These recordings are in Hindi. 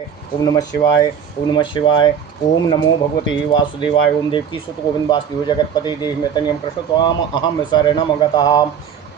ओम नमः शिवाय। ओम नमः शिवाय। ओम नमो भगवते वासुदेवाय। ओम देवकी सुत गोविंद वासुदेव जगतपते देहि में तनियम कृष्ण त्वाम अहम शरणम गतः।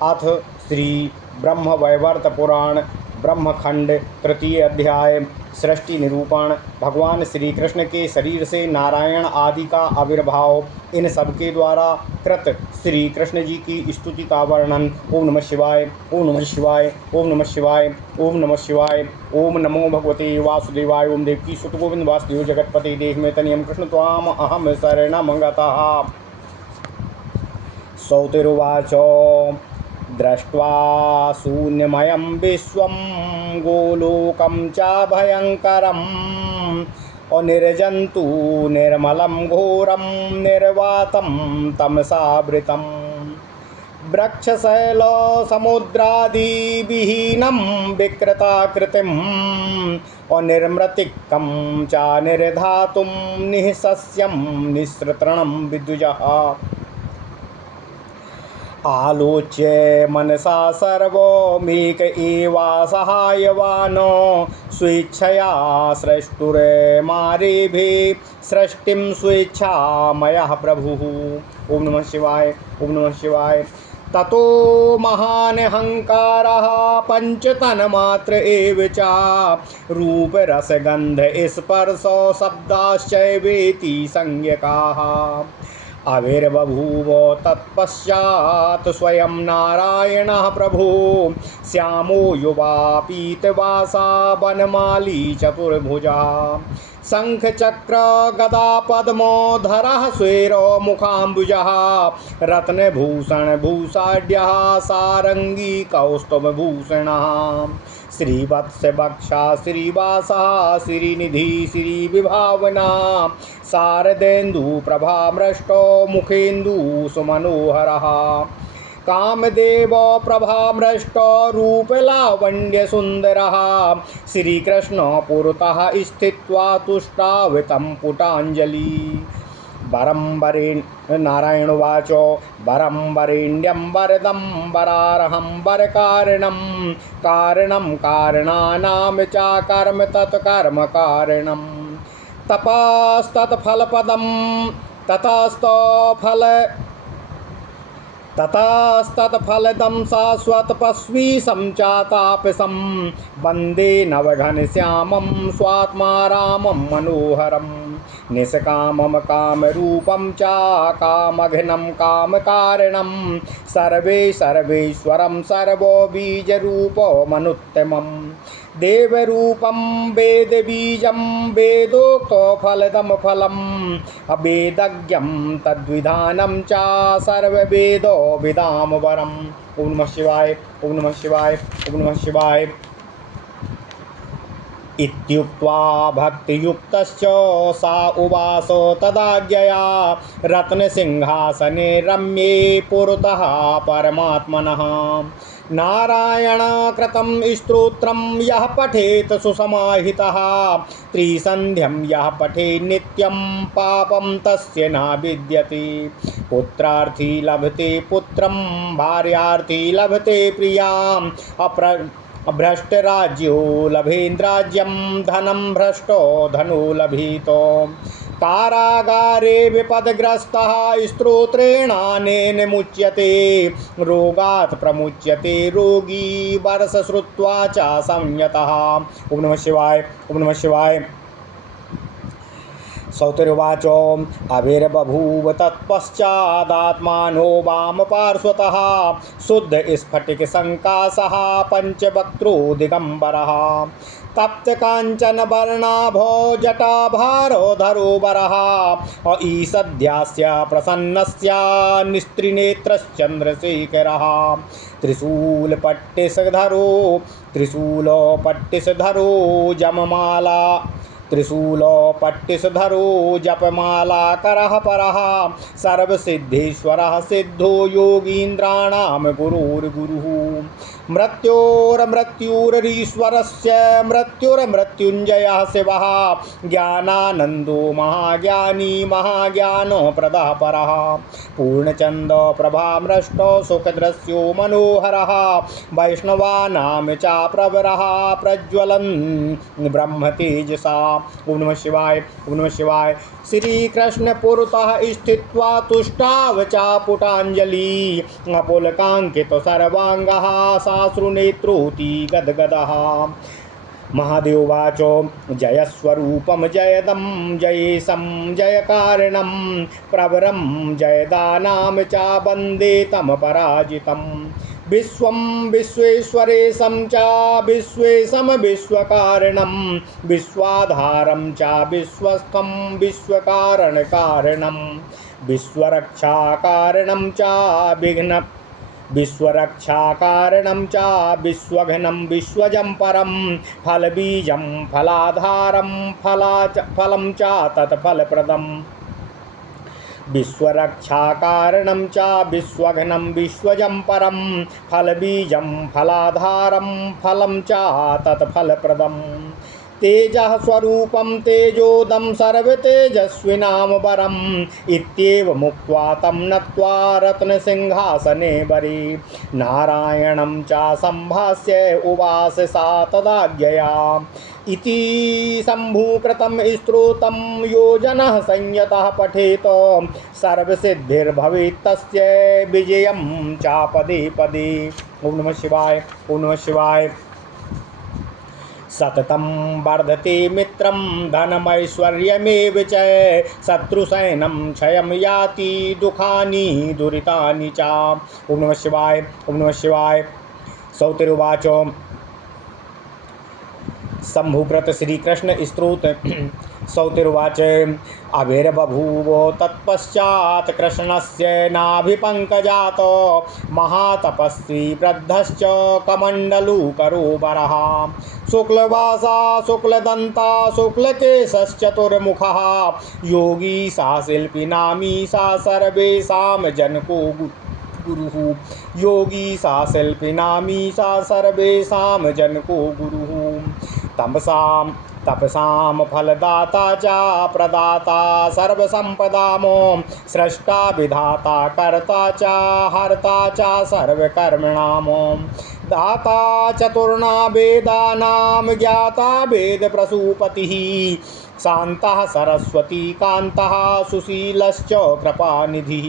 अथ श्री ब्रह्म वैवर्त पुराण ब्रह्मखंड तृतीय अध्याय सृष्टि निरूपण। भगवान श्री कृष्ण के शरीर से नारायण आदि का आविर्भाव, इन सबके द्वारा कृत श्री कृष्ण जी की स्तुति का वर्णन। ओम नमः शिवाय। ओम नमः शिवाय। ओम नमः शिवाय। ओम नमः शिवाय। ओम नमो भगवते वासुदेवाय। ओम देवकी सुत गोविंद वासुदेव जगतपते देहि में तनियम कृष्ण त्वाम अहम शरणम गतः। सौतिरुवाच दृष्ट्वा शून्यमयं विश्वं गोलोकं चाभयङ्करम् अनिर्जन्तु निर्मलं घोरं निर्वातं तमसावृतम् वृक्षशैलसमुद्रादिविहीनं विकृताकृतिम् अनिर्मृतिकं च निर्धातुं निःसस्यं निःसृतृणं विद्युजः। आलोच्य मनसा सर्वमेक एवा सहायवानो स्वेच्छया सृष्टुर्मारेभे सृष्टिं स्वेच्छामयः प्रभुः। ओम नमः शिवाय। ओम नमः शिवाय। ततो महानहंकारः पंचतन्मात्र एव च रूपरसगन्ध स्पर्श शब्दाश्चैवेति संज्ञकाः। आविर्बभूव तत्पश्चात् स्वयं नारायणः प्रभु श्यामो युवा पीतवासा वनमाली चतुर्भुजा शंखचक्र गदा पद्मोधरः स्वेरो मुखाम्बुजः रत्नभूषण भूषाढ्यः सारंगी कौस्तुभभूषणः श्रीवत्स बक्षा श्रीवासः श्रीनिधि श्रीविभावना शारदेन्दु प्रभामृष्टो मुखेन्दु सुमनोहरः कामदेव प्रभामृष्टो रूपलावण्यसुन्दरः श्रीकृष्ण पुरतः स्थित्वा तुष्टावितं पुटाञ्जलि। नारायणवाच वरं वरेण्यं वरदं वरार्हं वरकारणं कारणं कारणानां च कर्म तत्कर्म कारणं तपस्तत्फलपदं ततस्तत्फलदं शाश्वतपस्वी संचातापसं वन्दे नवघनश्यामं स्वात्मारामं मनोहरं निष्कामं कामरूपं च कामघ्नं कामकारणं सर्वेश्वरं सर्वो बीजरूपमनुत्तमं देवरूपं वेदबीजं वेदोक्तो फलदं फलम् अवेदज्ञं तद्विधानं च सर्ववेदो विदाम वरम्। ओम नमः शिवाय। ओम नमः शिवाय। ओम नमः शिवाय। इत्युक्त्वा भक्तियुक्तश्च सा उवास तदाज्ञया रत्नसिंहासने रम्ये पुरतः परमात्मनः। नारायणकृतं स्तोत्रं यः पठेत् सुसमाहितः त्रिसन्ध्यं यः पठेत् नित्यं पापं तस्य न विद्यते। पुत्रार्थी लभते पुत्रं भार्यार्थी लभते प्रियाम् अभ्रष्टराज्यो लभेन्द्राज्यं धनं भ्रष्टो धनो लभेतो। कारागारे विपदग्रस्तः स्तोत्रेणानेन मुच्यते रोगात् प्रमुच्यते रोगी वर्ष श्रुत्वा च संयतः। ओम नमः शिवाय। ओम नमः शिवाय। सौतिरुवाच आविर्बभूव तत्पश्चादात्मानो वामपार्श्वतः शुद्ध स्फटिक संकाशः पंचवक्त्रो दिगंबरः तप्त कांचन वर्णाभो जटाभारोधरोबरः ईषद्यास्य प्रसन्नस्य निस्त्रिनेत्रश्चन्द्रशेखरः त्रिशूलपट्टिसधरो जपमालाकरः परः सर्वसिद्धेश्वरः सिद्धो योगीन्द्राणां गुरुर्गुरुः मृत्योर्मृत्युरीश्वरस्य मृत्युर्मृत्युञ्जयः शिवः ज्ञानानन्दो महाज्ञानी महाज्ञानप्रदः परः पूर्णचन्द्र प्रभामृष्टो सुखदृश्यो मनोहरः वैष्णवानां च प्रवरः प्रज्वलन् ब्रह्म तेजसा। ओम नमः शिवाय। ओम नमः शिवाय। श्री कृष्ण पुरतः स्थित्वा तुष्टाव चापुटाञ्जलि पुलकाङ्कित सर्वाङ्गः साश्रुनेत्रोति गदगदः। महादेववाच जयस्वरूपं जयदं जयेशं जयकारणं प्रवरं जयदानां च वन्दे तं पराजितं विश्वं विश्वेश्वरेशं च विश्वेशं विश्वकारणं विश्वाधारं च विश्वस्थं विश्वकारणकारणं विश्वरक्षाकारणं च विघ्न विश्वरक्षाकारणं च विश्वघ्नं विश्वजं परं फलबीजं फलाधारं फलं च तत्फलप्रदम् विश्वरक्षाकारणं च विश्वघ्नं विश्वजं परं फलबीजं फलाधारं फलं च तत्फलप्रदम् तेजः स्वरूपं तेजोदं सर्वतेजस्विनां वरम् इत्येवमुक्त्वा तं नत्वा रत्नसिंहासने वरे नारायणं च सम्भाष्य उवास सा तदाज्ञया इति शम्भुकृतं स्तोत्रं यो जनः संयतः पठेत सर्वसिद्धिर्भवेत् तस्य विजयं च पदे पदे। ओम नमः शिवाय। ओम नमः शिवाय। सततं वर्धते मित्रं धनमैश्वर्यमेव च शत्रुसैनं क्षयं याति दुःखानि दुरितानि च। ओम नमः शिवाय। ओम नमः शिवाय। सौतिरुवाच शंभुकृत श्रीकृष्ण स्तोत्र। सौतिरुवाच अभिर्बभूव तत्पश्चात् कृष्णस्य नाभिपङ्कजात महातपस्वी वृद्धश्च कमण्डलुकरोबरः शुक्लवासा शुक्लदन्ता शुक्लकेशश्चतुर्मुखः योगी सा शिल्पी नामी सा सर्वेषां जनको गुरुः योगी सा शिल्पी नामी सा सर्वेषां जनको गुरुः तमसां तपसां फलदाता च प्रदाता सर्वसम्पदामो स्रष्टा विधाता कर्ता च हर्ता च सर्वकर्मणामो दाता चतुर्णा वेदानां ज्ञाता वेदप्रसूपतिः शान्तः सरस्वती कान्तः सुशीलश्च कृपानिधिः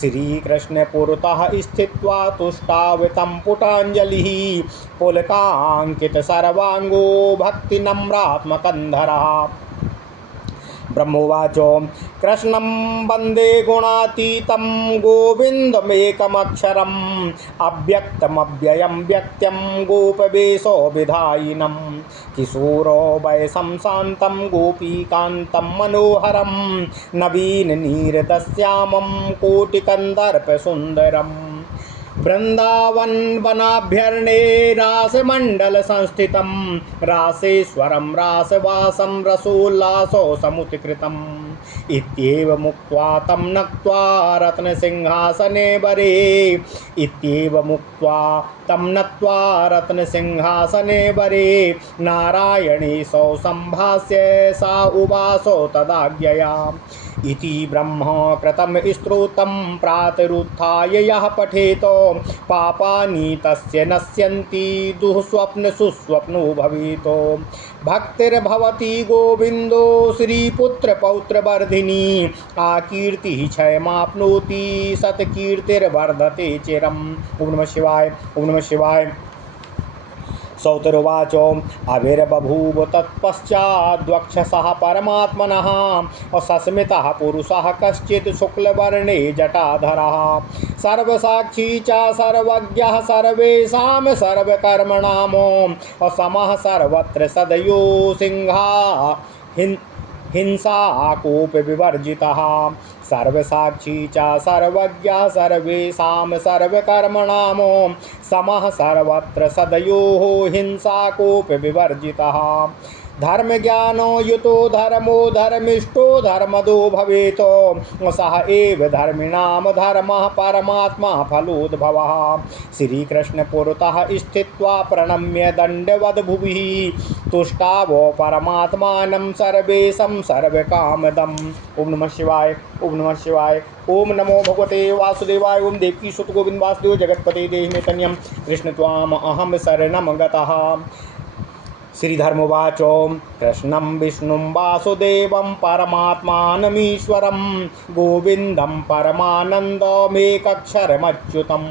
श्रीकृष्णपुरतः स्थित्वा तुष्टावतं पुटाञ्जलिः पुलकाङ्कित सर्वाङ्गो भक्तिनम्रात्मकन्धरः ब्रह्मोवाच कृष्णं वन्दे गुणातीतं गोविन्दमेकमक्षरम् अव्यक्तमव्ययं व्यक्त्यं गोपवेशोऽभिधायिनं किशोरो वयसं शान्तं गोपीकान्तं मनोहरं नवीननीरदश्यामं कोटिकन्दर्पसुन्दरम् वृंदावन वनाभ्यर्णे रासमंडल संस्थितं रासेश्वरं रासवासं रसोल्लासो समुत्कृतम् इत्येवमुक्त्वा तं नक्त्वा रत्नसिंहासने वरे इत्येवमुक्त्वा तं नत्वा रत्नसिंहासने वरे नारायणेशौ सम्भाष्य सा उवासो तदाज्ञया इति ब्रह्म कृतं स्तोत्रं प्रातरुत्थाय यः पठेत पापानि तस्य नश्यन्ति दुःस्वप्न सुस्वप्नो भवेत् भक्तिर्भवति गोविन्दो श्रीपुत्रपौत्रवर्धिनी आकीर्तिः क्षयमाप्नोति सत्कीर्तिर्वर्धते चिरम्। ओम नमः शिवाय। ओम नमः शिवाय। सौतिरुवाच अभिर्बभूव तत्पश्चाद्वक्षसः परमात्मनः सस्मितः पुरुषः कश्चित् शुक्लवर्णे जटाधरः सर्वसाक्षी च सर्वज्ञः सर्वेषां सर्वकर्मणामो समः सर्वत्र सदयो सिंहा हिंसा कोप विवर्जितः सर्वसाक्षी च सर्वज्ञः सर्वेषां सर्वकर्मणामो समः सर्वत्र सदयो हिंसा कोप विवर्जितः धर्म ज्ञानो युतो धर्मो धर्मिष्ठो धर्मदो भवेत् सः एव धर्मिणां धर्मः परमात्मा फलोद्भवः। श्रीकृष्ण पुरतः स्थित्वा प्रणम्य दण्डवद् भुवि तुष्टावो परमात्मानं सर्वेशं सर्वकामदम्। ओम नमः शिवाय। ओम नमः शिवाय। ओम नमो भगवते वासुदेवाय। ओम देवकी सुत गोविंद वासुदेव जगतपते देहि मे तन्यं कृष्ण त्वाम अहम शरणं गतः। श्रीधर्मवाच कृष्णं विष्णुं वासुदेवं परमात्मानमीश्वरं गोविन्दं परमानन्दमेकक्षरमच्युतं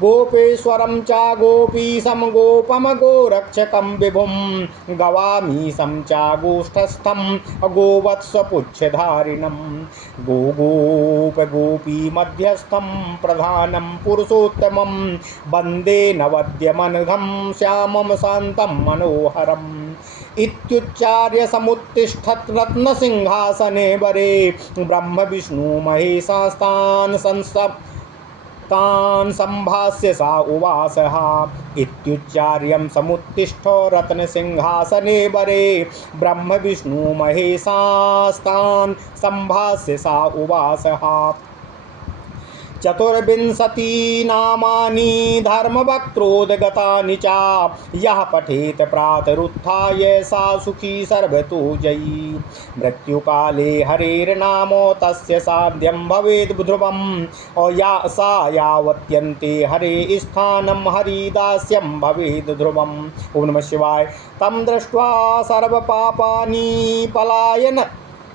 गोपेश्वरं च गोपीशं गोपं गोरक्षकं विभुं गवामीशं च गोष्ठस्थं गोवत्सपुच्छधारिणं गोपीमध्यस्थं प्रधानं पुरुषोत्तमं वन्दे नवद्यमनघं श्यामं शान्तं मनोहरम् इत्युच्चार्य समुत्तिष्ठत् रत्नसिंहासने वरे ब्रह्म विष्णु महेशास्तान् तान् सम्भाष्य सा उवासः। इत्युच्चार्यं समुत्तिष्ठ रत्नसिंहासने वरे ब्रह्म विष्णु महेशास्तान् सम्भाष्य सा उवासः। चतुर्विंशति नामानि धर्मवक्त्रोद्गतानि च यः पठेत् प्रातरुत्थाय सा सुखी सर्वतो जयी। मृत्युकाले हरेर्नाम तस्य साध्यं भवेद् ध्रुवम् सा यावत्यन्ते हरे स्थानं हरिदास्यं भवेद् ध्रुवम्। ओम नमः शिवाय। तं दृष्ट्वा सर्वपापानि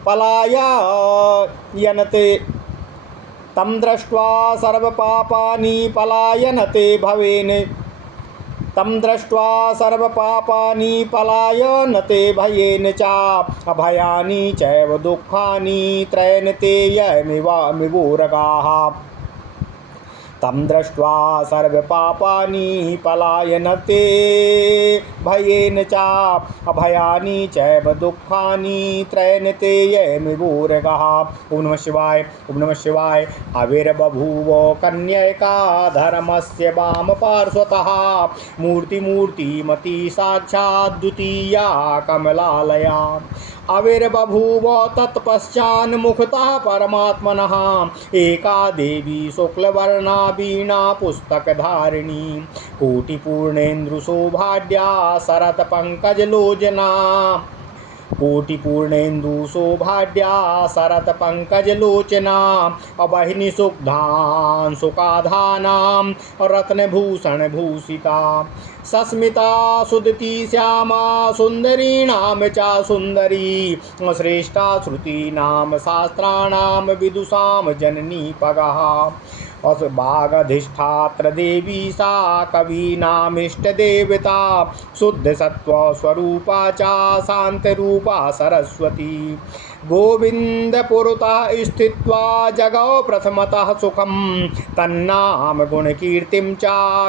पलायनते तं दृष्ट्वा सर्वपापानि पलायनते भवेन तं दृष्ट्वा सर्वपापानि पलायनते भयेन च अभयानि चैव दुःखानि त्रयन्ते यमिवोरगाः। तं दृष्ट्वा सर्वपापानि पलायनते भयेन च अभयानि चैव दुःखानि त्रयन्ते यमिवोरगाः। ओम नमः शिवाय। ओम नमः शिवाय। आविर्बभूव कन्यका धर्मस्य वामपार्श्वतः मूर्तिमती साक्षात् द्वितीया कमलालया। आविर्बभूव तत्पश्चान्मुखतः परमात्मनः एका देवी शुक्लवर्णा वीणा पुस्तकधारिणी कोटिपूर्णेन्दुशोभाढ्या शरत्पङ्कजलोचना कोटिपूर्णेन्दुशोभाढ्या शरत्पङ्कजलोचना अवहिनी सुखाधां रत्नभूषणभूषिता सस्मिता सुदती श्यामा सुन्दरीणां च सुन्दरी श्रेष्ठा श्रुतीनां शास्त्राणां विदुषां जननी पगः। बागधिष्ठात्र देवी सा कवीनामिष्टदेवता शुद्धसत्त्वस्वरूपा च शान्तरूपा सरस्वती। गोविन्दपुरतः स्थित्वा जगौ प्रथमतः सुखं तन्नाम गुणकीर्तिं च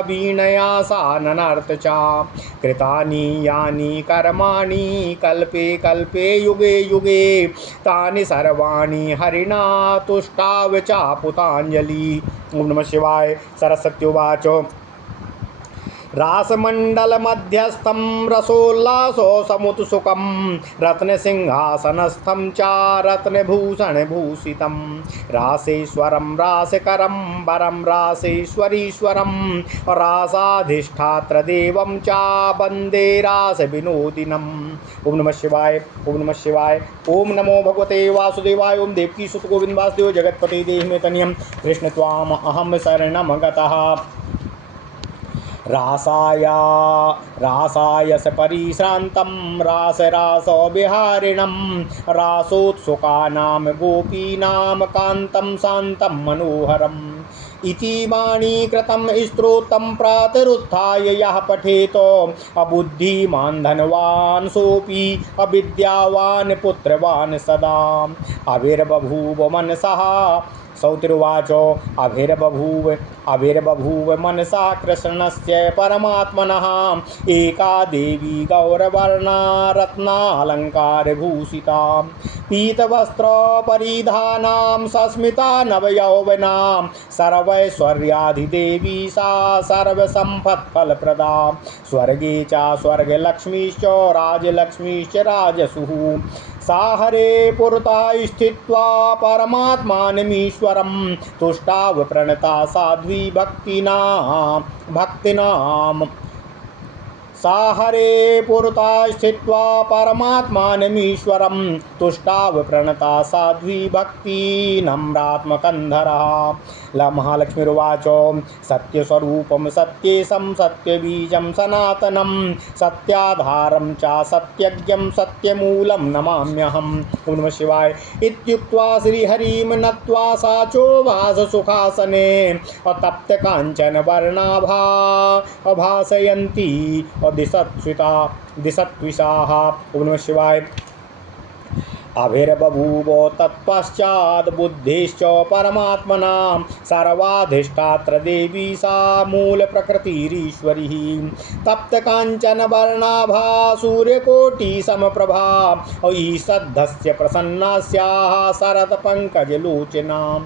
वीणया सा ननर्त च कृतानि यानि कर्माणि कल्पे कल्पे युगे युगे तानि सर्वाणि हरिणा तुष्टाव च पुताञ्जलि। ओम नमः शिवाय। सरस्वत्युवाच रासमण्डलमध्यस्थं रसोल्लासो समुत्सुकं रत्नसिंहासनस्थं च रत्नभूषणभूषितं रासेश्वरं रासकरं वरं रासेश्वरीश्वरं रासाधिष्ठात्रदेवं च वन्दे रासविनोदिनम्। ओम नमः शिवाय। ओम नमः शिवाय। ओम नमो भगवते वासुदेवाय। ओम देवकी सुत गोविंद वासुदेव जगतपते देहि मे तन्यं कृष्ण त्वाम अहम शरणं गतः। रासायस परिश्रान्तं रासविहारिणं रासोत्सुकानां गोपीनां कान्तं शान्तं मनोहरम्। इति वाणीकृतं स्तोत्रं प्रातरुत्थाय यः पठेत् अबुद्धिमान् धनवान् सोऽपि अविद्यावान् पुत्रवान् सदा। आविर्बभूव मनसः सौतिरुवाच अभिर्बभूव मनसा कृष्णस्य परमात्मनः एका देवी गौरवर्णा रत्नालङ्कारभूषिता पीतवस्त्रपरिधानां सस्मिता नवयौवनां सर्वैश्वर्याधिदेवी सा सर्वसम्पत्फलप्रदा स्वर्गे च स्वर्गलक्ष्मीश्च राजलक्ष्मीश्च राजसुः सा हरे पुरतः स्थित्वा परमात्मानमीश्वरं तुष्टाव प्रणता साध्वी भक्तिनां सा हरे पुरतः स्थित्वा परमात्मानमीश्वरं तुष्टाव प्रणता साध्वी भक्तिनम्रात्मकन्धरः महालक्ष्मीरुवाच सत्यस्वरूपं सत्येशं सत्यबीजं सनातनं सत्याधारं च सत्यज्ञं सत्यमूलं नमाम्यहम्। ओम नमः शिवाय इत्युक्त्वा श्रीहरिं नत्वा सा चोवास सुखासने तप्त कांचन वर्णाभा भासयन्ती दिशत्विषाः। ओम नमः शिवाय अभिर्बभूव तत्पश्चात् बुद्धिश्च परमात्मनां सर्वाधिष्ठात्र देवी सा मूलप्रकृतिरीश्वरी तप्तकाञ्चन वर्णाभा सूर्यकोटिसमप्रभा ईषद्धस्य प्रसन्नास्याः शरत्पङ्कजलोचनां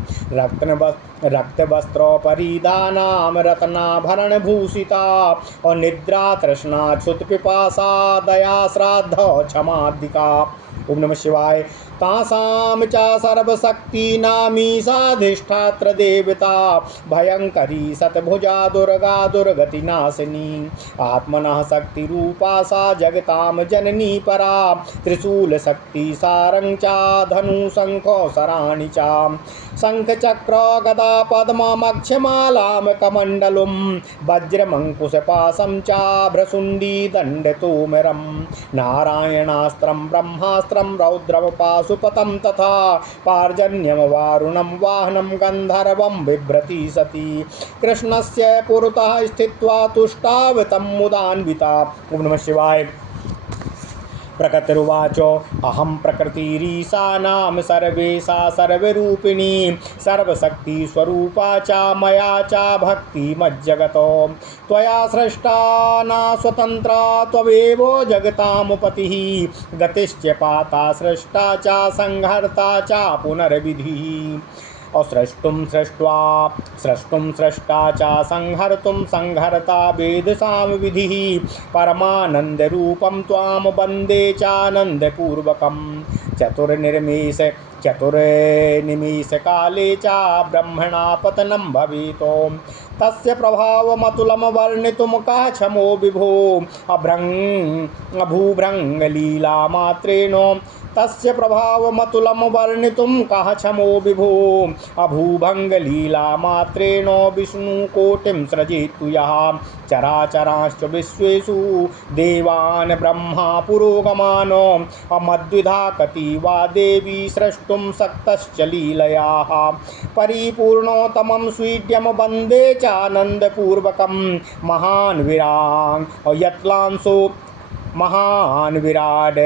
रक्तवस्त्रपरिधानां रत्नाभरणभूषिता निद्रातृष्णाच्युतपिपासा दया श्राद्ध क्षमादिका। ओम नमः शिवाय तासां च सर्वशक्तिनामी साधिष्ठात्र देवता भयंकरी सतभुजा दुर्गा दुर्गतिनाशिनी आत्मनः शक्तिरूपा सा जगतां जननी परा त्रिशूल शक्ति सारं च धनु शंख सराणि च शंख चक्र गदा पद्ममक्षमालां कमण्डलुं वज्रमङ्कुशपाशं च भ्रशुण्डी दण्डतोमरं नारायणास्त्रं ब्रह्मास्त्रं रौद्रम पाशुपतं तथा पार्जन्यं वारुणं वाहनं गन्धर्वं बिभ्रति सती कृष्णस्य पुरतः स्थित्वा तुष्टावतं मुदान्विता। ओम नमः शिवाय प्रकृतिरुवाच अहं प्रकृतिरीशानां सर्वेशा सर्वरूपिणी सर्वशक्तिस्वरूपा च मया च भक्तिमज्जगतो त्वया सृष्टा न स्वतन्त्रा त्वमेव जगतां पतिः गतिश्च पाता सृष्टा च संहर्ता च पुनर्विधिः और स्रष्टुं सृष्टा च संहर्तुं संहर्ता वेदसां विधिः परमानन्दरूपं त्वां वन्दे चानन्दपूर्वकं चतुर्निमेषकाले च ब्रह्मणा पतनं भवेत् तस्य प्रभावमतुलं वर्णितुं कः क्षमो विभो अभूभृङ्गलीलामात्रेण तस्य प्रभावमतुलं वर्णितुं कः क्षमो विभो अभूभङ्गलीलामात्रेण विष्णुकोटिं सृजेतु यः चराचराश्च विश्वेषु देवान् ब्रह्मा पुरोगमान् अमद्विधा कति वा देवी स्रष्टुं शक्तश्च लीलयाः परिपूर्णोत्तमं स्वीड्यं वन्दे चानन्दपूर्वकं महान् विराड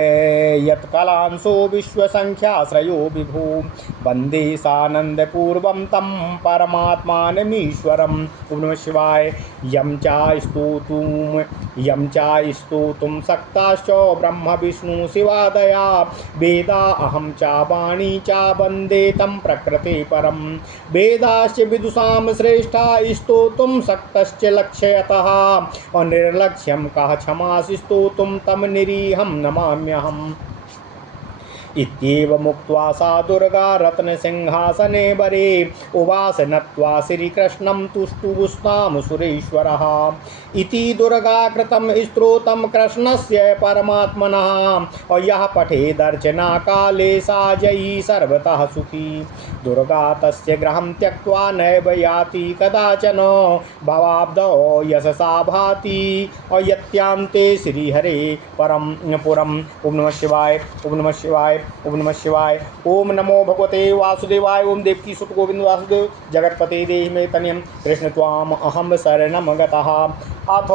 यत्कलांसो विश्वसंख्याश्रयो विभो वन्दे सानन्दपूर्वं तं परमात्मानमीश्वरम्। ओम नमः शिवाय यं स्तोतुं सक्ताश्च ब्रह्म विष्णु शिवादया वेदा अहं च वाणी च वन्दे तं प्रकृते परं वेदाश्च विदुषां श्रेष्ठा स्तोतुं सक्तश्च लक्ष्यतः निर्लक्ष्यं कः क्षमासि स्तोतुं तम निरीहं नमाम्यहम्। इत्येव मुक्त्वा सा दुर्गा रत्नसिंहासने वरे उवास नत्वा श्रीकृष्णं तुष्टुवुस्तां सुरेश्वरः इति दुर्गा कृतं स्तोत्रं कृष्णस्य परमात्मनः यः पठेदर्चना काले सा जयी सर्वतः सुखी दुर्गा तस्य गृहं त्यक्त्वा नैव याति कदाचन भवाब्दौ यशसा भाति यत्यान्ते श्रीहरे परं पुरम्। ओम नमः शिवाय ओम नमः शिवाय ओम नमः शिवाय। ओम नमो भगवते वासुदेवाय। ओम देवकी सुत गोविंद वासुदेव जगतपते देहि मे तनयं कृष्ण त्वाम अहम शरणं गतः। अथ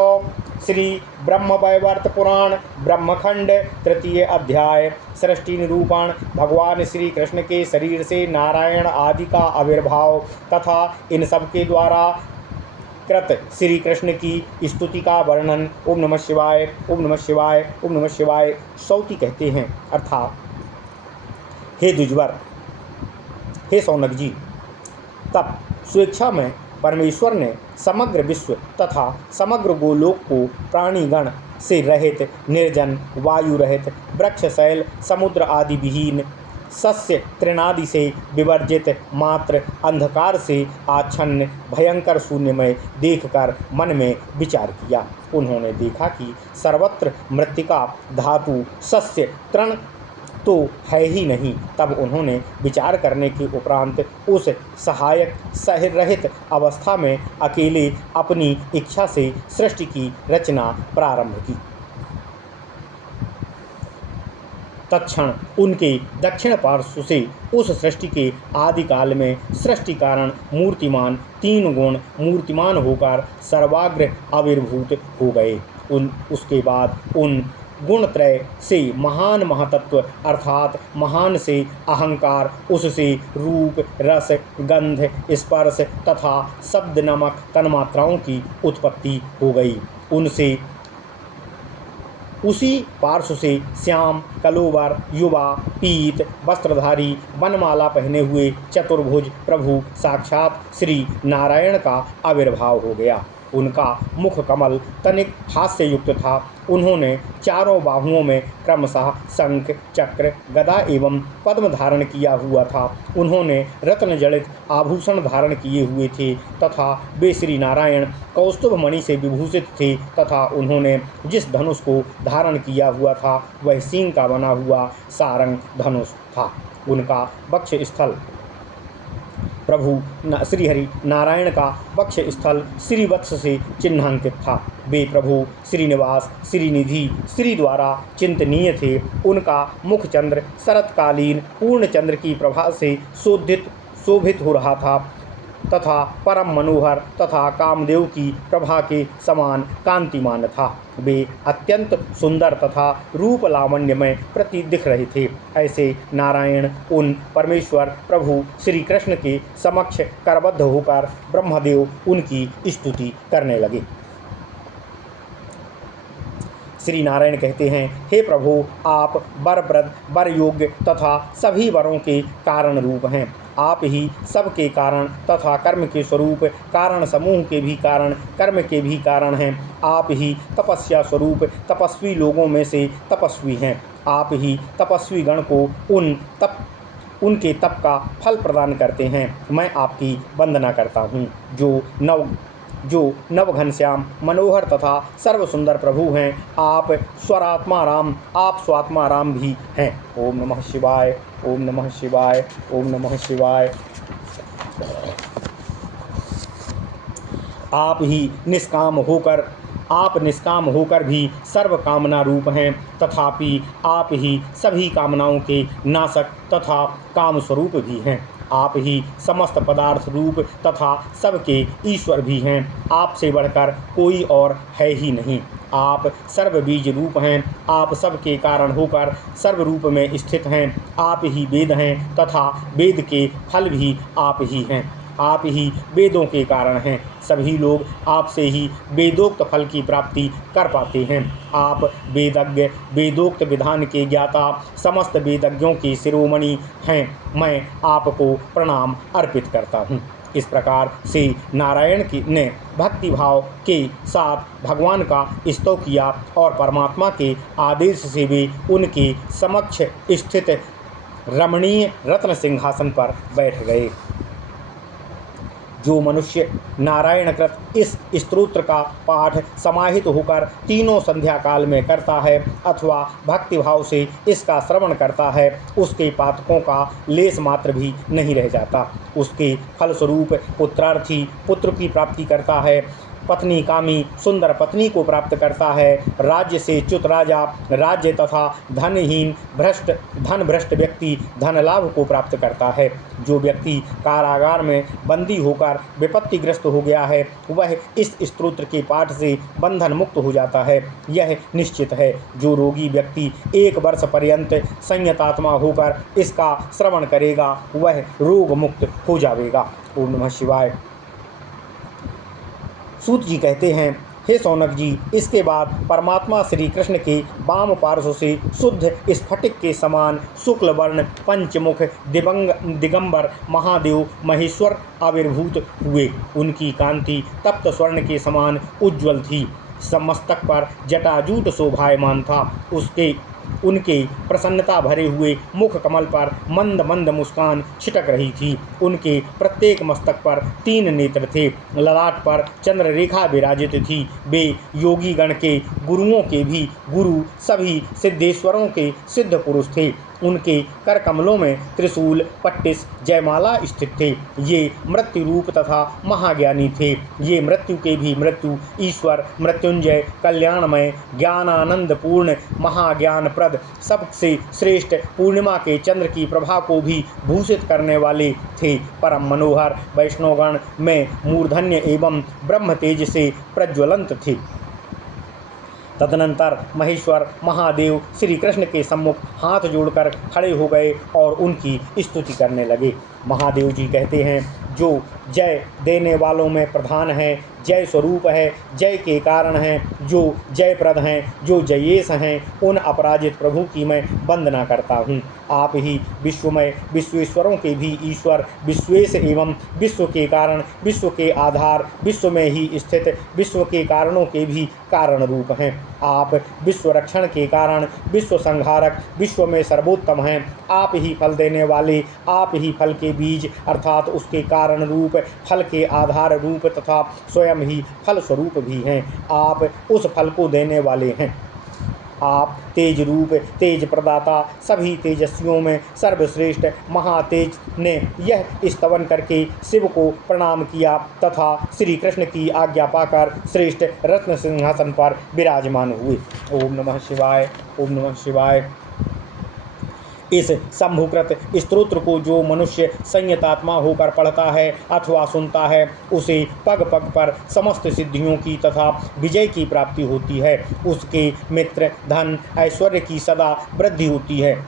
श्री ब्रह्मवैवर्त पुराण ब्रह्मखंड तृतीय अध्याय। सृष्टि निरूपण। भगवान श्री कृष्ण के शरीर से नारायण आदि का आविर्भाव तथा इन सब के द्वारा कृत श्री कृष्ण की स्तुति का वर्णन। ओम नमः शिवाय, ओम नमः शिवाय, ओम नमः शिवाय। सौती कहते हैं, अर्थात हे द्विजवर, हे सौनक जी, तब स्वेच्छा में परमेश्वर ने समग्र विश्व तथा समग्र गोलोक को प्राणीगण से रहित, निर्जन, वायु रहित, वृक्ष शैल समुद्र आदि विहीन, सस्य तृणादि से विवर्जित, मात्र अंधकार से आच्छन्न भयंकर शून्यमय देखकर मन में विचार किया। उन्होंने देखा कि सर्वत्र मृत्तिका, धातु, सस्य, तृण तो है ही नहीं। तब उन्होंने विचार करने के उपरांत उस सहायक रहित अवस्था में अकेले अपनी इच्छा से सृष्टि की रचना प्रारंभ की। तत्क्षण उनके दक्षिण पार्श्व से उस सृष्टि के आदि काल में सृष्टि कारण मूर्तिमान तीन गुण मूर्तिमान होकर सर्वाग्र आविर्भूत हो गए। उसके बाद उन गुणत्रय से महान महातत्व अर्थात महान से अहंकार, उससे रूप, रस, गंध, स्पर्श तथा शब्द नामक तन्मात्राओं की उत्पत्ति हो गई। उनसे उसी पार्श्व से श्याम, कलोवर, युवा, पीत वस्त्रधारी, वनमाला पहने हुए चतुर्भुज प्रभु साक्षात श्री नारायण का आविर्भाव हो गया। उनका मुख कमल तनिक हास्य युक्त था। उन्होंने चारों बाहुओं में क्रमशः शंख, चक्र, गदा एवं पद्म धारण किया हुआ था। उन्होंने रत्न जड़ित आभूषण धारण किए हुए थे तथा वे श्री नारायण कौस्तुभ मणि से विभूषित थे तथा उन्होंने जिस धनुष को धारण किया हुआ था वह सींग का बना हुआ सारंग धनुष था। उनका वक्ष स्थल प्रभु श्रीहरि नारायण का वक्ष स्थल श्रीवत्स से चिन्हांकित था। वे प्रभु श्रीनिवास, श्रीनिधि, श्री द्वारा चिंतनीय थे। उनका मुखचंद्र शरतकालीन पूर्ण चंद्र की प्रभा से शोभित हो रहा था तथा परम मनोहर तथा कामदेव की प्रभा के समान कांतिमान था। वे अत्यंत सुंदर तथा रूप लावण्य में प्रतीत दिख रहे थे। ऐसे नारायण उन परमेश्वर प्रभु श्री कृष्ण के समक्ष करबद्ध होकर ब्रह्मदेव उनकी स्तुति करने लगे। श्री नारायण कहते हैं, हे प्रभु, आप वरप्रद, वर योग्य तथा सभी वरों के कारण रूप हैं। आप ही सबके कारण तथा कर्म के स्वरूप, कारण समूह के भी कारण, कर्म के भी कारण हैं। आप ही तपस्या स्वरूप तपस्वी लोगों में से तपस्वी हैं। आप ही तपस्वी गण को उनके तप का फल प्रदान करते हैं। मैं आपकी वंदना करता हूँ जो नव घनश्याम मनोहर तथा सर्व सुंदर प्रभु हैं। आप स्वरात्मा राम, आप स्वात्मा राम भी हैं। ओम नमः शिवाय, ओम नमः शिवाय, ओम नमः शिवाय। आप निष्काम होकर भी सर्व कामना रूप हैं। तथापि आप ही सभी कामनाओं के नाशक तथा काम स्वरूप भी हैं। आप ही समस्त पदार्थ रूप तथा सबके ईश्वर भी हैं। आपसे बढ़कर कोई और है ही नहीं। आप सर्व बीज रूप हैं। आप सबके कारण होकर सर्व रूप में स्थित हैं। आप ही वेद हैं तथा वेद के फल भी आप ही हैं। आप ही वेदों के कारण हैं। सभी लोग आपसे ही वेदोक्त फल की प्राप्ति कर पाते हैं। आप वेदज्ञ, वेदोक्त विधान के ज्ञाता, समस्त वेदज्ञों के शिरोमणि हैं। मैं आपको प्रणाम अर्पित करता हूँ। इस प्रकार से नारायण ने भक्ति भाव के साथ भगवान का स्तव किया और परमात्मा के आदेश से वे उनके समक्ष स्थित रमणीय रत्न सिंहासन पर बैठ गए। जो मनुष्य नारायणकृत इस स्तोत्र का पाठ समाहित होकर तीनों संध्या काल में करता है अथवा भक्तिभाव से इसका श्रवण करता है, उसके पातकों का लेस मात्र भी नहीं रह जाता। उसके फलस्वरूप पुत्रार्थी पुत्र की प्राप्ति करता है पत्नी कामी सुंदर पत्नी को प्राप्त करता है। राज्य से च्युत राजा राज्य तथा धन भ्रष्ट व्यक्ति धन लाभ को प्राप्त करता है। जो व्यक्ति कारागार में बंदी होकर विपत्तिग्रस्त हो गया है वह इस स्तोत्र के पाठ से बंधन मुक्त हो जाता है, यह निश्चित है। जो रोगी व्यक्ति 1 वर्ष पर्यंत संयतात्मा होकर इसका श्रवण करेगा वह रोग मुक्त हो जाएगा। ओम नमः शिवाय। सूत जी कहते हैं, हे सौनक जी, इसके बाद परमात्मा श्री कृष्ण के वाम पार्श्व से शुद्ध स्फटिक के समान शुक्ल वर्ण पंचमुख दिगंबर महादेव महेश्वर आविर्भूत हुए। उनकी कांति तप्त स्वर्ण के समान उज्ज्वल थी। मस्तक पर जटाजूट शोभायमान था। उनके प्रसन्नता भरे हुए मुख कमल पर मंद मंद मुस्कान छिटक रही थी। उनके प्रत्येक मस्तक पर 3 नेत्र थे। ललाट पर चंद्र रेखा विराजित थी। वे योगी गण के गुरुओं के भी गुरु, सभी सिद्धेश्वरों के सिद्ध पुरुष थे। उनके कर कमलों में त्रिशूल पट्टिस जयमाला स्थित थे। ये मृत्यु रूप तथा महाज्ञानी थे। ये मृत्यु के भी मृत्यु, ईश्वर, मृत्युंजय, कल्याणमय, ज्ञानानंद पूर्ण, महाज्ञानप्रद, सबसे श्रेष्ठ पूर्णिमा के चंद्र की प्रभा को भी भूषित करने वाले थे। परम मनोहर वैष्णवगण में मूर्धन्य एवं ब्रह्म तेज से प्रज्वलंत थे। तदनंतर महेश्वर महादेव श्री कृष्ण के सम्मुख हाथ जोड़कर खड़े हो गए और उनकी स्तुति करने लगे। महादेव जी कहते हैं, जो जय देने वालों में प्रधान है, जय स्वरूप है, जय के कारण हैं, जो जयप्रद हैं, जो जयेश हैं, उन अपराजित प्रभु की मैं वंदना करता हूँ। आप ही विश्वमय, विश्वेश्वरों के भी ईश्वर, विश्वेश एवं विश्व के कारण, विश्व के आधार, विश्व में ही स्थित, विश्व के कारणों के भी कारण रूप हैं। आप विश्व रक्षण के कारण, विश्व संहारक, विश्व में सर्वोत्तम हैं। आप ही फल देने वाले, आप ही फल के बीज अर्थात उसके कारण रूप, फल के आधार रूप तथा स्वयं ही फल स्वरूप भी हैं। आप उस फल को देने वाले हैं। आप तेज रूप, तेज प्रदाता, सभी तेजस्वियों में सर्वश्रेष्ठ महातेज ने यह स्तवन करके शिव को प्रणाम किया तथा श्री कृष्ण की आज्ञा पाकर श्रेष्ठ रत्न सिंहासन पर विराजमान हुए। ओम नमः शिवाय। ओम नमः शिवाय। इस शंभुकृत स्तोत्र को जो मनुष्य संयतात्मा होकर पढ़ता है अथवा सुनता है उसे पग पग पर समस्त सिद्धियों की तथा विजय की प्राप्ति होती है। उसके मित्र, धन, ऐश्वर्य की सदा वृद्धि होती है।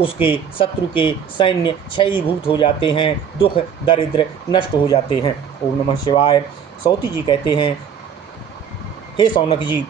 उसके शत्रु के सैन्य क्षयीभूत हो जाते हैं, दुख दरिद्र नष्ट हो जाते हैं। ओम नमः शिवाय। सौती जी कहते हैं, हे सौनक जी,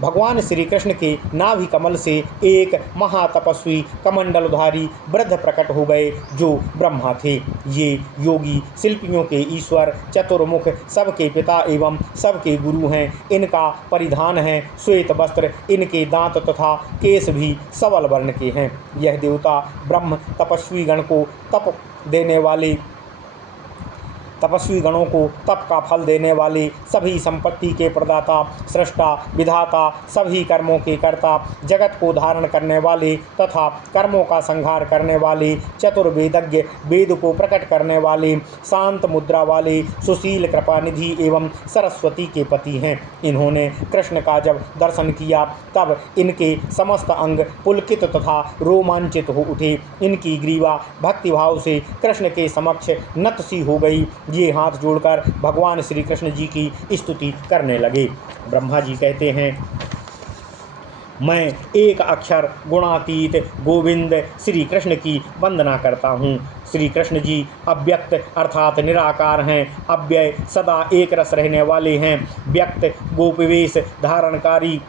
भगवान श्री कृष्ण के नाभि कमल से एक महातपस्वी कमंडलधारी वृद्ध प्रकट हो गए जो ब्रह्मा थे। ये योगी शिल्पियों के ईश्वर, चतुर्मुख, सबके पिता एवं सबके गुरु हैं। इनका परिधान है श्वेत वस्त्र। इनके दांत तथा केश भी सबल वर्ण के हैं। यह देवता ब्रह्म तपस्वी गणों को तप का फल देने वाले, सभी संपत्ति के प्रदाता, सृष्टा, विधाता, सभी कर्मों के कर्ता, जगत को धारण करने वाले तथा कर्मों का संहार करने वाले, चतुर्वेदज्ञ, वेद को प्रकट करने वाले, शांत मुद्रा वाले, सुशील कृपानिधि एवं सरस्वती के पति हैं। इन्होंने कृष्ण का जब दर्शन किया तब इनके समस्त अंग पुलकित तथा रोमांचित हो उठे। इनकी ग्रीवा भक्तिभाव से कृष्ण के समक्ष नत सी हो गई। ये हाथ जोड़कर भगवान श्री कृष्ण जी की स्तुति करने लगे। ब्रह्मा जी कहते हैं, मैं एक अक्षर गुणातीत गोविंद श्री कृष्ण की वंदना करता हूँ। श्री कृष्ण जी अव्यक्त अर्थात निराकार हैं। अव्यय सदा एक रस रहने वाले हैं। व्यक्त गोपवेश धारणकारी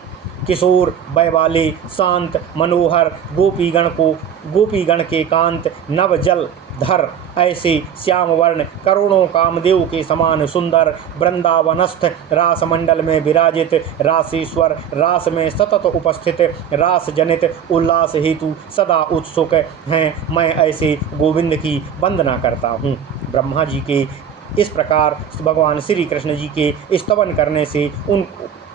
किशोर वय वाले शांत मनोहर गोपीगण के कांत नव जल धर ऐसे श्याम वर्ण करोड़ों कामदेव के समान सुंदर वृंदावनस्थ रास मंडल में विराजित रासेश्वर, रास में सतत उपस्थित, रास जनित उल्लास हेतु सदा उत्सुक हैं। मैं ऐसे गोविंद की वंदना करता हूँ। ब्रह्मा जी के इस प्रकार भगवान श्री कृष्ण जी के स्तवन करने से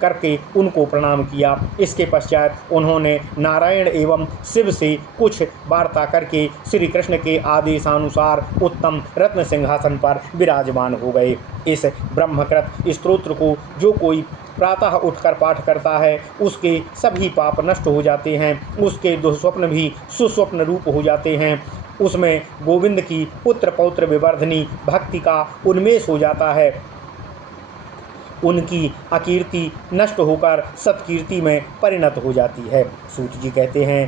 करके उनको प्रणाम किया। इसके पश्चात उन्होंने नारायण एवं शिव से कुछ वार्ता करके श्री कृष्ण के आदेशानुसार उत्तम रत्न सिंहासन पर विराजमान हो गए। इस ब्रह्मकृत स्तोत्र को जो कोई प्रातः उठकर पाठ करता है उसके सभी पाप नष्ट हो जाते हैं, उसके दुस्वप्न भी सुस्वप्न रूप हो जाते हैं, उसमें गोविंद की पुत्र पौत्र विवर्धनी भक्ति का उन्मेष हो जाता है, उनकी अकीर्ति नष्ट होकर सत्कीर्ति में परिणत हो जाती है। सूत जी कहते हैं,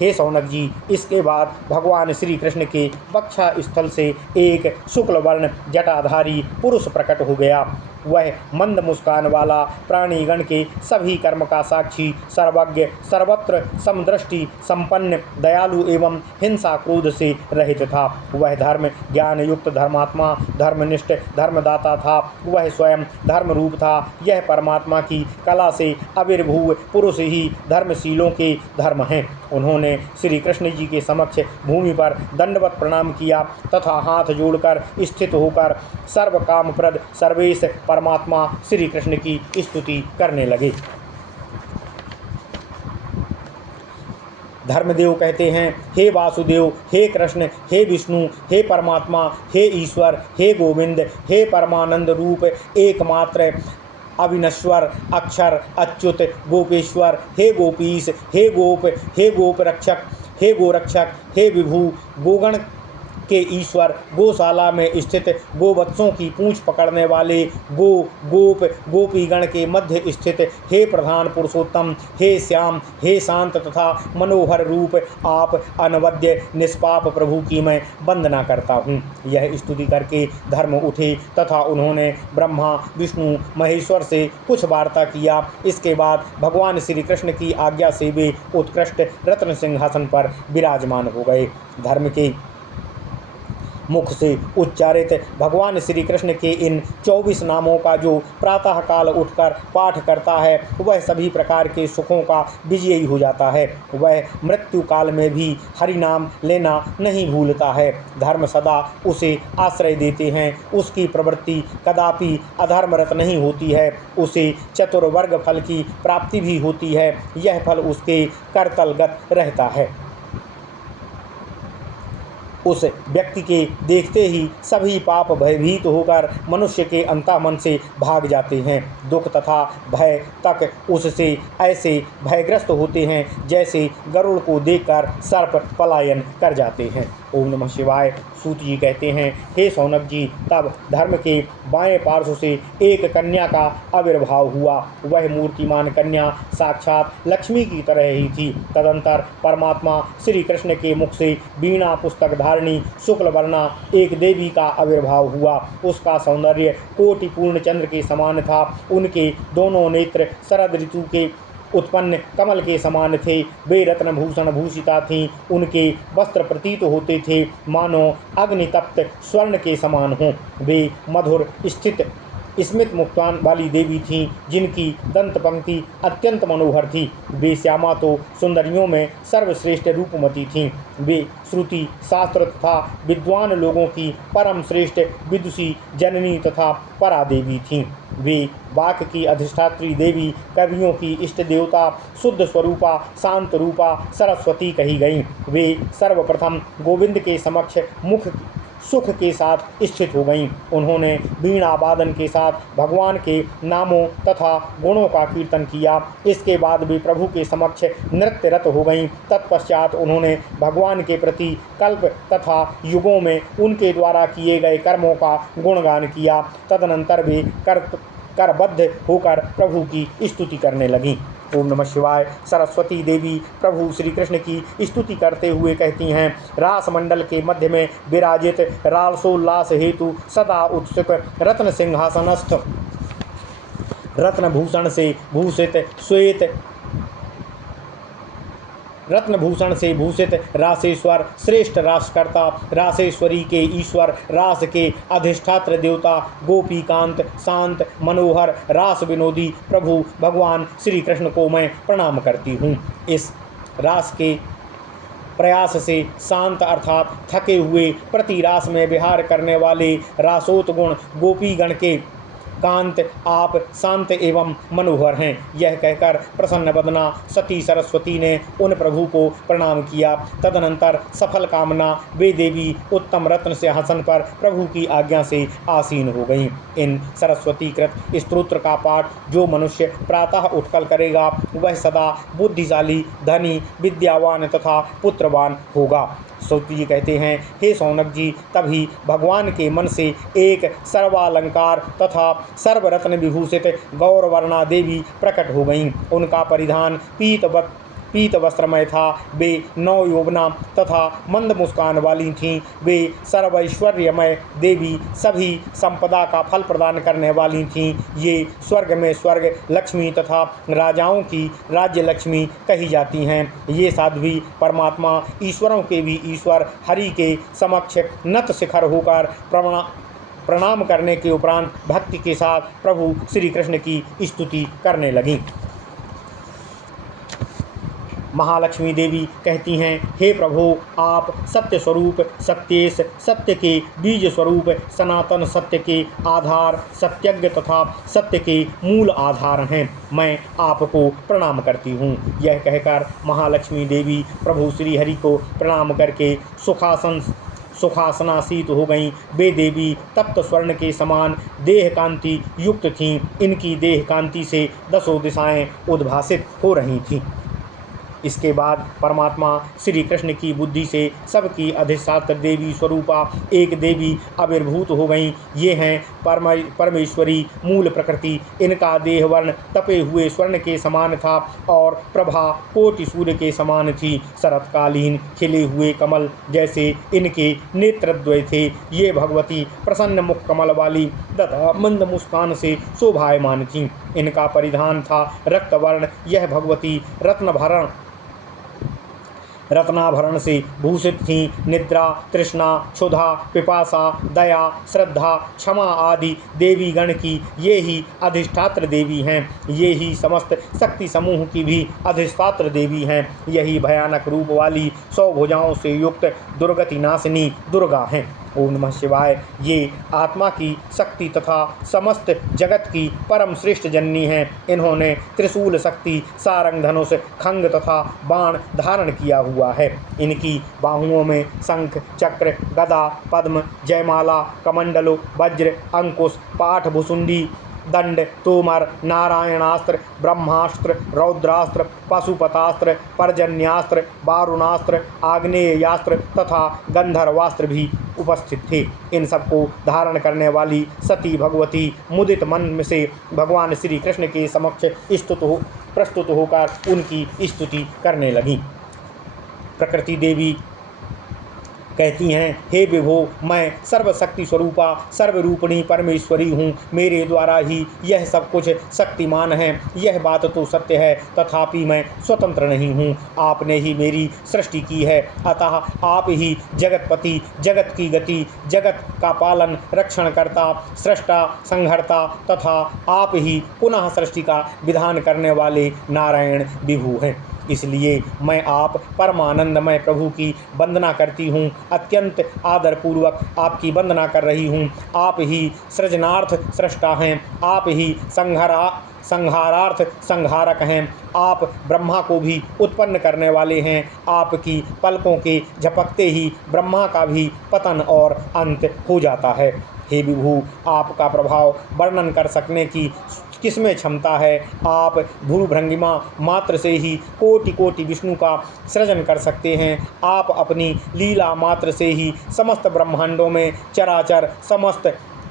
हे सौनक जी, इसके बाद भगवान श्री कृष्ण के वक्षा स्थल से एक शुक्ल वर्ण जटाधारी पुरुष प्रकट हो गया। वह मंद मुस्कान वाला, प्राणीगण के सभी कर्म का साक्षी, सर्वज्ञ, सर्वत्र समदृष्टि संपन्न, दयालु एवं हिंसा क्रोध से रहित था। वह धर्म ज्ञान युक्त धर्मात्मा, धर्मनिष्ठ धर्मदाता था। वह स्वयं धर्म रूप था। यह परमात्मा की कला से आविर्भूव पुरुष ही धर्मशीलों के धर्म हैं। उन्होंने श्री कृष्ण जी के समक्ष भूमि पर दंडवत प्रणाम किया तथा हाथ जोड़कर स्थित होकर सर्व कामप्रद सर्वेश परमात्मा श्री कृष्ण की स्तुति करने लगे। धर्मदेव कहते हैं, हे वासुदेव, हे कृष्ण, हे विष्णु, हे परमात्मा, हे ईश्वर, हे गोविंद, हे परमानंद रूप एकमात्र अविनश्वर अक्षर अच्युत गोपेश्वर, हे गोपीश, हे गोप, हे गोप रक्षक, हे गोरक्षक, हे विभु, गोगण के ईश्वर, गौशाला में स्थित गोवत्सों की पूंछ पकड़ने वाले, गोप गोपीगण के मध्य स्थित, हे प्रधान पुरुषोत्तम, हे श्याम, हे शांत तथा मनोहर रूप, आप अनवद्य निष्पाप प्रभु की मैं वंदना करता हूँ। यह स्तुति करके धर्म उठे तथा उन्होंने ब्रह्मा विष्णु महेश्वर से कुछ वार्ता किया। इसके बाद भगवान श्री कृष्ण की आज्ञा से वे उत्कृष्ट रत्न सिंहासन पर विराजमान हो गए। धर्म के मुख से उच्चारित भगवान श्री कृष्ण के इन 24 नामों का जो प्रातः काल उठकर पाठ करता है वह सभी प्रकार के सुखों का विजयी हो जाता है। वह मृत्यु काल में भी हरि नाम लेना नहीं भूलता है। धर्म सदा उसे आश्रय देते हैं। उसकी प्रवृत्ति कदापि अधर्मरत नहीं होती है। उसे चतुर्वर्ग फल की प्राप्ति भी होती है। यह फल उसके करतलगत रहता है। उस व्यक्ति के देखते ही सभी पाप भयभीत होकर मनुष्य के अंतःमन से भाग जाते हैं। दुख तथा भय तक उससे ऐसे भयग्रस्त होते हैं जैसे गरुड़ को देखकर सर्प पलायन कर जाते हैं। ओम नमः शिवाय। सूत जी कहते हैं, हे सौनक जी, तब धर्म के बाएं पार्श्व से एक कन्या का आविर्भाव हुआ। वह मूर्तिमान कन्या साक्षात लक्ष्मी की तरह ही थी। तदंतर परमात्मा श्री कृष्ण के मुख से वीणा पुस्तक धारिणी शुक्ल वर्णा एक देवी का आविर्भाव हुआ। उसका सौंदर्य कोटि पूर्ण चंद्र के समान था। उनके दोनों नेत्र शरद ऋतु के उत्पन्न कमल के समान थे। वे रत्नभूषण भूषिता थीं। उनके वस्त्र प्रतीत होते थे मानो अग्नितप्त स्वर्ण के समान हों। वे मधुर स्थित स्मित मुक्तान वाली देवी थीं, जिनकी दंत पंक्ति अत्यंत मनोहर थी। वे श्यामा तो सुंदरियों में सर्वश्रेष्ठ रूपमती थीं। वे श्रुति शास्त्र तथा विद्वान लोगों की परम श्रेष्ठ विदुषी जननी तथा परा देवी थीं। वे वाक की अधिष्ठात्री देवी, कवियों की इष्ट देवता, शुद्ध स्वरूपा, शांत रूपा सरस्वती कही गईं। वे सर्वप्रथम गोविंद के समक्ष मुख सुख के साथ स्थित हो गईं। उन्होंने वीणा वादन के साथ भगवान के नामों तथा गुणों का कीर्तन किया। इसके बाद वे प्रभु के समक्ष नृत्यरत हो गईं। तत्पश्चात उन्होंने भगवान के प्रति कल्प तथा युगों में उनके द्वारा किए गए कर्मों का गुणगान किया। तदनंतर वे करबद्ध होकर प्रभु की स्तुति करने लगीं। ओम नमः शिवाय। सरस्वती देवी प्रभु श्री कृष्ण की स्तुति करते हुए कहती हैं, रास मंडल के मध्य में विराजित रासोल्लास हेतु सदा उत्सुक रत्न सिंहासनस्थ रत्नभूषण से भूषित रासेश्वर, श्रेष्ठ रासकर्ता, रासेश्वरी के ईश्वर, रास के अधिष्ठात्र देवता, गोपीकांत, शांत मनोहर, रास विनोदी प्रभु भगवान श्री कृष्ण को मैं प्रणाम करती हूँ। इस रास के प्रयास से शांत अर्थात थके हुए प्रति रास में विहार करने वाले रासोत्गुण गोपीगण के कांत, आप शांत एवं मनोहर हैं। यह कहकर प्रसन्न वदना सती सरस्वती ने उन प्रभु को प्रणाम किया। तदनंतर सफल कामना वे देवी उत्तम रत्न सिंहासन पर प्रभु की आज्ञा से आसीन हो गईं। इन सरस्वती कृत स्तोत्र का पाठ जो मनुष्य प्रातः उठकर करेगा वह सदा बुद्धिशाली, धनी, विद्यावान तथा पुत्रवान होगा। सूत जी कहते हैं, हे सौनक जी, तभी भगवान के मन से एक सर्वालंकार तथा सर्वरत्न विभूषित गौरवर्णा देवी प्रकट हो गईं। उनका परिधान पीत वस्त्रमय था। वे नवयौवना तथा मंद मुस्कान वाली थीं। वे सर्वैश्वर्यमय देवी, सभी संपदा का फल प्रदान करने वाली थीं। ये स्वर्ग में स्वर्ग लक्ष्मी तथा राजाओं की राज्य लक्ष्मी कही जाती हैं। ये साध्वी परमात्मा, ईश्वरों के भी ईश्वर, हरि के समक्ष नत शिखर होकर प्रणाम करने के उपरांत भक्ति के साथ प्रभु श्री कृष्ण की स्तुति करने लगीं। महालक्ष्मी देवी कहती हैं, हे प्रभु, आप सत्य स्वरूप, सत्येश, सत्य के बीज स्वरूप, सनातन सत्य के आधार, सत्यज्ञ तथा सत्य के मूल आधार हैं। मैं आपको प्रणाम करती हूँ। यह कहकर महालक्ष्मी देवी प्रभु श्री हरि को प्रणाम करके सुखासनासीत हो गईं। वे देवी तप्त स्वर्ण के समान देह कांति युक्त थीं। इनकी देह कांति से दसों दिशाएं उद्भासित हो रही थीं। इसके बाद परमात्मा श्री कृष्ण की बुद्धि से सबकी अधिष्ठात्र देवी स्वरूपा एक देवी आविर्भूत हो गईं। ये हैं परमेश्वरी मूल प्रकृति। इनका देह वर्ण तपे हुए स्वर्ण के समान था और प्रभा कोटि सूर्य के समान थी। शरतकालीन खिले हुए कमल जैसे इनके नेत्रद्वय थे। ये भगवती प्रसन्न मुख कमल वाली तथा मंद मुस्कान से शोभायमान थीं। इनका परिधान था रक्तवर्ण। यह भगवती रत्नाभरण से भूषित थीं। निद्रा, तृष्णा, क्षुधा, पिपासा, दया, श्रद्धा, क्षमा आदि देवी गण की ये ही अधिष्ठात्र देवी हैं। ये ही समस्त शक्ति समूह की भी अधिष्ठात्र देवी हैं। यही भयानक रूप वाली 100 भुजाओं से युक्त दुर्गति नाशिनी दुर्गा हैं। ओम नमः शिवाय। ये आत्मा की शक्ति तथा समस्त जगत की परम श्रेष्ठ जननी हैं। इन्होंने त्रिशूल शक्ति, सारंग, धनुष, खंग तथा बाण धारण किया हुआ है। इनकी बाहुओं में शंख, चक्र, गदा, पद्म, जयमाला, कमंडलो, वज्र, अंकुश, पाठ, भुसुंडी, दंड, तोमर, नारायणास्त्र, ब्रह्मास्त्र, रौद्रास्त्र, पशुपतास्त्र, पर्जन्यास्त्र, वारुणास्त्र, आग्नेयास्त्र तथा गंधर्वास्त्र भी उपस्थित थे। इन सबको धारण करने वाली सती भगवती मुदित मन से भगवान श्री कृष्ण के समक्ष प्रस्तुत होकर उनकी स्तुति करने लगीं। प्रकृति देवी कहती हैं, हे विभो, मैं सर्वशक्ति स्वरूपा सर्वरूपिणी परमेश्वरी हूँ। मेरे द्वारा ही यह सब कुछ शक्तिमान है। यह बात तो सत्य है, तथापि मैं स्वतंत्र नहीं हूँ। आपने ही मेरी सृष्टि की है, अतः आप ही जगतपति, जगत की गति, जगत का पालन रक्षण करता, सृष्टा, संहर्ता तथा आप ही पुनः सृष्टि का विधान करने वाले नारायण विभु हैं। इसलिए मैं आप परमानंदमय प्रभु की वंदना करती हूँ। अत्यंत आदरपूर्वक आपकी वंदना कर रही हूँ। आप ही सृजनार्थ सृष्टा हैं। आप ही संहारार्थ संहारक हैं। आप ब्रह्मा को भी उत्पन्न करने वाले हैं। आपकी पलकों के झपकते ही ब्रह्मा का भी पतन और अंत हो जाता है। हे विभु, आपका प्रभाव वर्णन कर सकने की किसमें क्षमता है। आप भूभृंगिमा मात्र से ही कोटि कोटि विष्णु का सृजन कर सकते हैं। आप अपनी लीला मात्र से ही समस्त ब्रह्मांडों में चराचर समस्त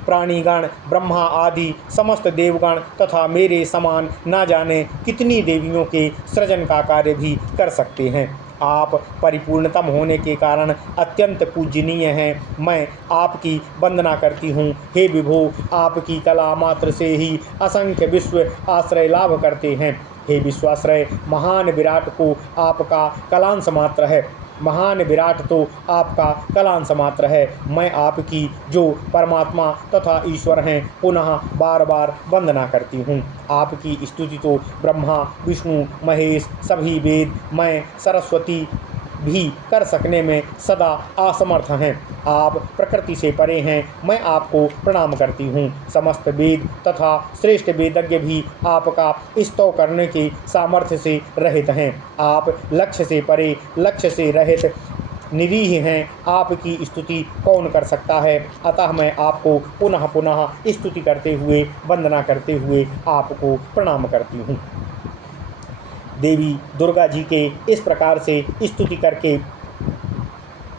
प्राणीगण, ब्रह्मा आदि समस्त देवगण तथा मेरे समान ना जाने कितनी देवियों के सृजन का कार्य भी कर सकते हैं। आप परिपूर्णतम होने के कारण अत्यंत पूजनीय हैं। मैं आपकी वंदना करती हूँ। हे विभो, आपकी कला मात्र से ही असंख्य विश्व आश्रय लाभ करते हैं। हे विश्वाश्रय महान विराट को आपका कलांश मात्र है। महान विराट तो आपका कलांश मात्र है। मैं आपकी जो परमात्मा तथा ईश्वर हैं पुनः बार बार वंदना करती हूँ। आपकी स्तुति तो ब्रह्मा, विष्णु, महेश, सभी वेद, मैं सरस्वती भी कर सकने में सदा असमर्थ हैं। आप प्रकृति से परे हैं, मैं आपको प्रणाम करती हूँ। समस्त वेद तथा श्रेष्ठ वेदज्ञ भी आपका स्तव करने के सामर्थ्य से रहित हैं। आप लक्ष्य से परे, लक्ष्य से रहित निरीह हैं, आपकी स्तुति कौन कर सकता है। अतः मैं आपको पुनः पुनः स्तुति करते हुए, वंदना करते हुए आपको प्रणाम करती हूँ। देवी दुर्गा जी के इस प्रकार से स्तुति करके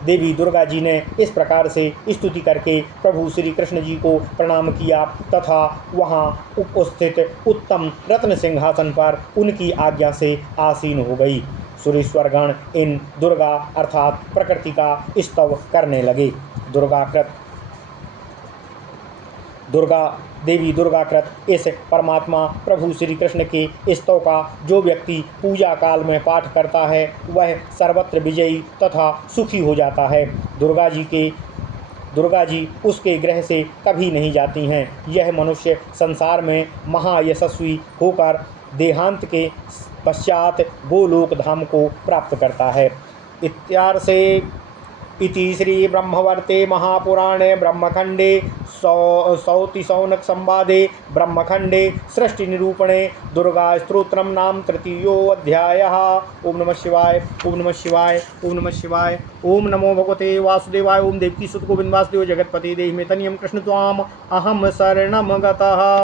देवी दुर्गा जी ने इस प्रकार से स्तुति करके प्रभु श्री कृष्ण जी को प्रणाम किया तथा वहाँ उपस्थित उत्तम रत्न सिंहासन पर उनकी आज्ञा से आसीन हो गई। सुरेश्वरगण इन दुर्गा अर्थात प्रकृति का स्तव करने लगे। देवी दुर्गाकृत इस परमात्मा प्रभु श्री कृष्ण के स्तव का जो व्यक्ति पूजा काल में पाठ करता है वह सर्वत्र विजयी तथा सुखी हो जाता है। दुर्गा जी उसके ग्रह से कभी नहीं जाती हैं। यह मनुष्य संसार में महायशस्वी होकर देहांत के पश्चात गोलोक धाम को प्राप्त करता है। इत्यार्षे इति श्री ब्रह्मवर्ते महापुराणे ब्रह्मखंडे सौतिशौनक संवादे ब्रह्मखंडे सृष्टि निरूपणे दुर्गा स्तोत्रम नाम तृतीयोऽध्यायः। ओम नमः शिवाय, ओम नमः शिवाय, ओम नमः शिवाय। ओम नमो भगवते वासुदेवाय। ओम देवकी सुत गोविंद वासुदेव जगतपति देहि में तनियम कृष्ण त्वाम अहम शरणम गतः।